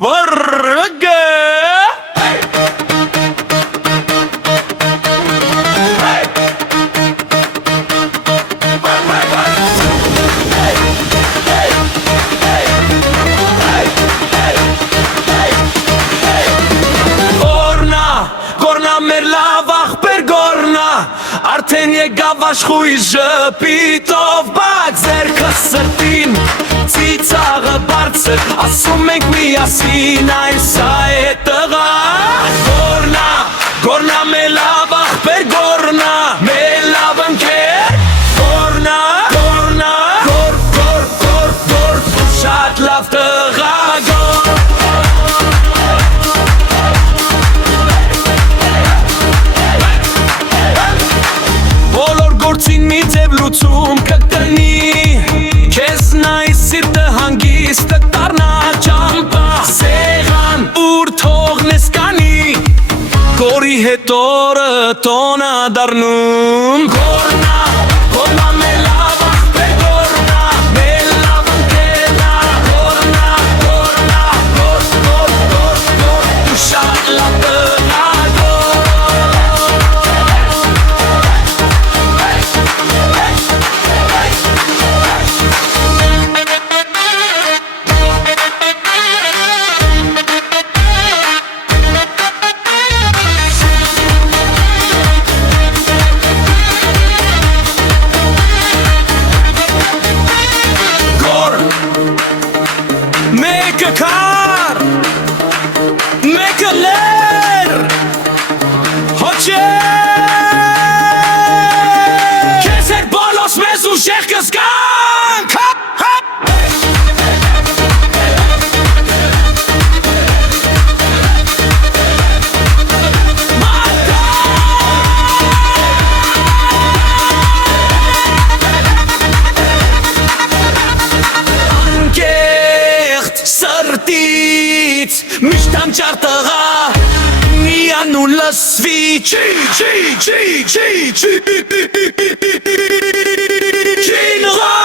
Varga Արդեն եկավ աշխույժը ժպիտով բաց ձերքը սրտին ծիծաղը բարձր ասում ենք միասին այս է տղա Գորնա մեր լավ ախպեր գորնա մեր լավ ընկեր Գորնա գոր շատ լավ տղա Գործին մի ձև լուծում կտնի Քեզ նայ սիրտը հանգիստը տարնա ճամպա Սեղան ուր թողնես կանի Գորի հետ օրը տոնա դառնում Գորնա մեր լավ ախպեր գորնա Մեր լավ ընկերնա Գորնա դու շատ լավ տղա Mekë lër Hoqe Keser bolos me zu shekës kank Միշտամ ճարտղա միան ու լսվի Չի նղա